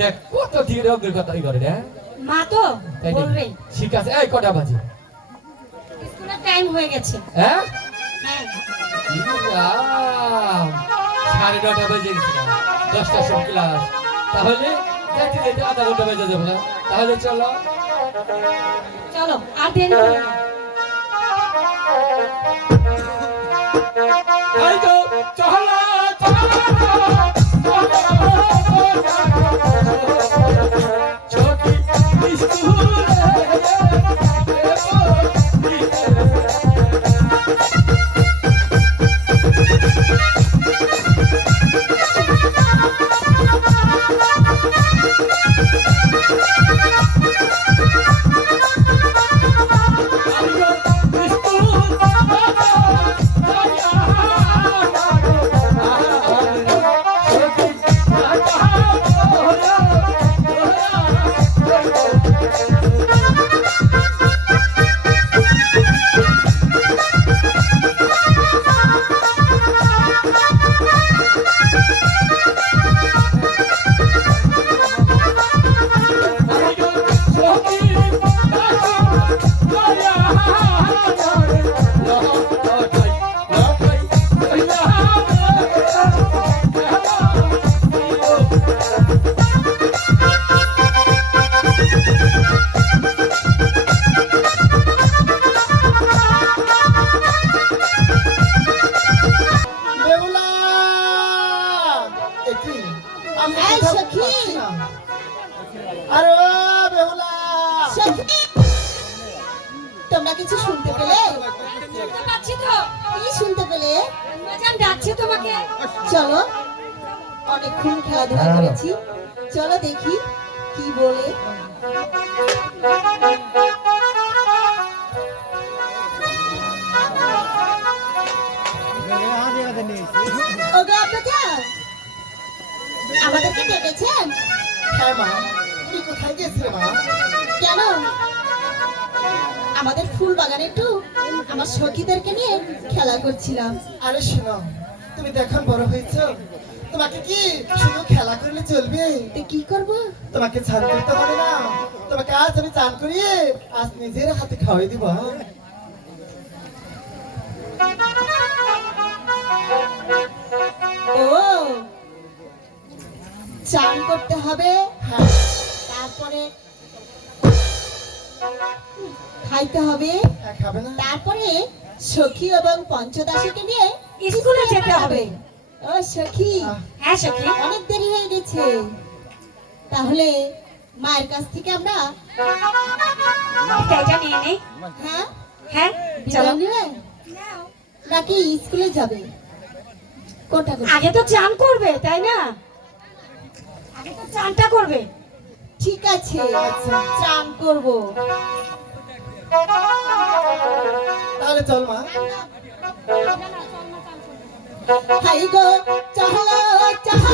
দেখ কত ধীরে অভিজ্ঞতাই করে না মা তো বলবে ঠিক আছে এই কটা বাজে স্কুলের টাইম হয়ে গেছে হ্যাঁ হ্যাঁ 9:30 বাজে গেছে 10টার সময় ক্লাস তাহলে যাইতে যাইতে আধা ঘন্টা বেজে যাবে না তাহলে চলো চলো আর দেরি করো না এই তো চলো ছোটি স্কুলে তোমরা কিছু শুনতে পেলে শুনতে পাচ্ছি তো কি শুনতে পেলে মাজান ডাকছে তোমাকে চলো অনেকক্ষণ খেলাধুলা করেছি চলো দেখি কি বলে ওগো আপা আমাদেরকে ডেকেছেন হ্যাঁ মা তুমি কোথায় গেছিলে মা কেন আমাদের ফুল বাগানে একটু আমার সখীদেরকে নিয়ে খেলা করছিলাম আরে শোনো তুমি তো এখন বড় হয়েছো তোমাকে কি শুধু খেলা করলে চলবে তো কি করব তোমাকে চান করতে হবে না তোমাকে আজ আমি চান করিয়ে আজ নিজের হাতে খাওয়াই দিব ও চান করতে হবে তারপরে খাইতে হবে খাবে না তারপরে সখী এবং পঞ্চদাসীকে নিয়ে স্কুলে যেতে হবে ও সখী হ্যাঁ সখী অনেক দেরি হয়ে গেছে তাহলে মায়ের কাছ থেকে আমরা এটা নিয়ে নেই হ্যাঁ হ্যাঁ চলো নিয়ে নাকি স্কুলে যাবে কোনটা আগে তো চান করবে তাই না আগে তো চানটা করবে ঠিক আছে আচ্ছা চান করব তাহলে চল মা হাই গো চলো চলো